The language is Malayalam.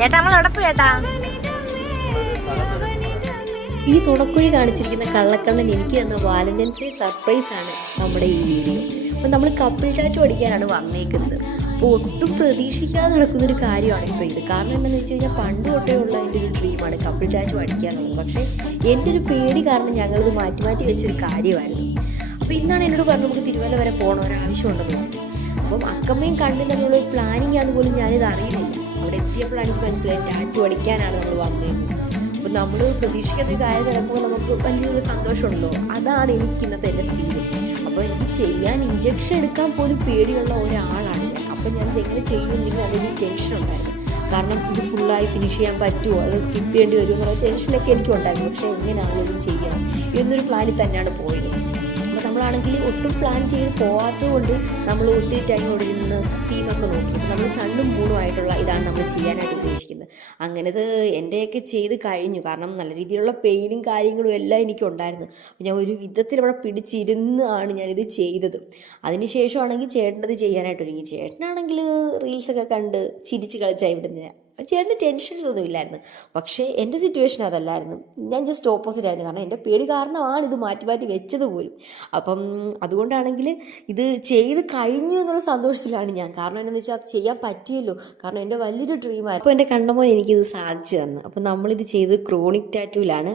ചേട്ടാ നമ്മൾ എവിടെ പോയി ചേട്ടാ? ഈ തുണക്കുഴി കാണിച്ചിരിക്കുന്ന കള്ളക്കണ്ണൻ എനിക്ക് തന്ന വാലന്റൈൻസ് ഡേ സർപ്രൈസ് ആണ് നമ്മുടെ ഈ വീഡിയോ. അപ്പം നമ്മൾ കപ്പിൾ ടാറ്റു അടിക്കാനാണ് വന്നേക്കുന്നത്. അപ്പോൾ ഒട്ടും പ്രതീക്ഷിക്കാതെ നടക്കുന്നൊരു കാര്യമാണ് ഇപ്പോൾ ഇത്. കാരണം എന്താണെന്ന് വെച്ച് കഴിഞ്ഞാൽ പണ്ട് തൊട്ടേ ഉള്ള എൻ്റെ ഒരു ഡ്രീമാണ് കപ്പിൾ ടാറ്റു അടിക്കാനുള്ളത്. പക്ഷേ എൻ്റെ ഒരു പേടി കാരണം ഞങ്ങളിത് മാറ്റി മാറ്റി വെച്ചൊരു കാര്യമായിരുന്നു. അപ്പോൾ ഇന്നാണ് എന്നോട് പറഞ്ഞു നമുക്ക് തിരുവല്ല വരെ പോകണം, ഒരാവശ്യമുണ്ടെന്ന് പറഞ്ഞു. അപ്പം അക്കമ്മയും കണ്ടിട്ടുള്ള പ്ലാനിങ് ആണെന്ന് പോലും ഞാനിത് അറിയുന്നില്ല. അവിടെ എത്തിയപ്പോഴാണ് എനിക്ക് മനസ്സിലായി ടാറ്റു അടിക്കാനാണ് നമ്മൾ വന്നത്. അപ്പം നമ്മൾ പ്രതീക്ഷിക്കാത്ത ഒരു കാര്യം നടക്കുമ്പോൾ നമുക്ക് വലിയൊരു സന്തോഷമുണ്ടല്ലോ. അതാണ് എനിക്ക് ഇന്നത്തെ എൻ്റെ ഫീല്. അപ്പോൾ എനിക്ക് ചെയ്യാൻ ഇഞ്ചക്ഷൻ എടുക്കാൻ പോലും പേടിയുള്ള ഒരാളാണ് ഞാൻ. അപ്പം ഞാനിത് എങ്ങനെ ചെയ്യുമെങ്കിൽ അതിന് ടെൻഷൻ ഉണ്ടായിരുന്നു. കാരണം ഇത് ഫുള്ളായി ഫിനിഷ് ചെയ്യാൻ പറ്റുമോ, അത് സ്കിപ്പ് ചെയ്യേണ്ടി വരുമോ എന്നുള്ള ടെൻഷനൊക്കെ എനിക്കും ഉണ്ടായിരുന്നു. പക്ഷേ എങ്ങനെയാണല്ലോ ഇത് ചെയ്യണം എന്നൊരു പ്ലാനിൽ തന്നെയാണ് പോയത്. അപ്പോൾ നമ്മളാണെങ്കിൽ ഒട്ടും പ്ലാൻ ചെയ്ത് പോകാത്തത് കൊണ്ട് നമ്മൾ ഒത്തിരി ടൈം ഇവിടെ നിന്ന് തീമൊക്കെ നോക്കി. നമ്മൾ സണ്ണും മൂണുമായിട്ടുള്ള ഇതാണ് നമ്മൾ ചെയ്യാനായിട്ട് ഉദ്ദേശിക്കുന്നത്. അങ്ങനത് എൻ്റെയൊക്കെ ചെയ്ത് കഴിഞ്ഞു. കാരണം നല്ല രീതിയിലുള്ള പെയിനും കാര്യങ്ങളും എല്ലാം എനിക്കുണ്ടായിരുന്നു. അപ്പോൾ ഞാൻ ഒരു വിധത്തിൽ അവിടെ പിടിച്ചിരുന്നാണ് ഞാനിത് ചെയ്തത്. അതിനുശേഷമാണെങ്കിൽ ചേട്ടനത് ചെയ്യാനായിട്ട് ഒരുങ്ങി. ചേട്ടനാണെങ്കിൽ റീൽസൊക്കെ കണ്ട് ചിരിച്ച് കളിച്ചാൽ ഇവിടുന്ന്. ചേട്ടന് ടെൻഷൻസ് ഒന്നും ഇല്ലായിരുന്നു. പക്ഷേ എൻ്റെ സിറ്റുവേഷൻ അതല്ലായിരുന്നു. ഞാൻ ജസ്റ്റ് ഓപ്പോസിറ്റ് ആയിരുന്നു. കാരണം എൻ്റെ പേടി കാരണമാണ് ഇത് മാറ്റി മാറ്റി വെച്ചത് പോലും. അപ്പം അതുകൊണ്ടാണെങ്കിൽ ഇത് ചെയ്ത് കഴിഞ്ഞു എന്നുള്ള സന്തോഷത്തിലാണ് ഞാൻ. കാരണം എന്താണെന്ന് വെച്ചാൽ അത് ചെയ്യാൻ പറ്റിയല്ലോ. കാരണം എൻ്റെ വലിയൊരു ഡ്രീമായിരുന്നു. അപ്പോൾ എൻ്റെ കണ്ടപ്പോൾ എനിക്കിത് സാധിച്ചു തന്നു. അപ്പം നമ്മളിത് ചെയ്ത് ക്രോണിക് ടാറ്റൂവിലാണ്.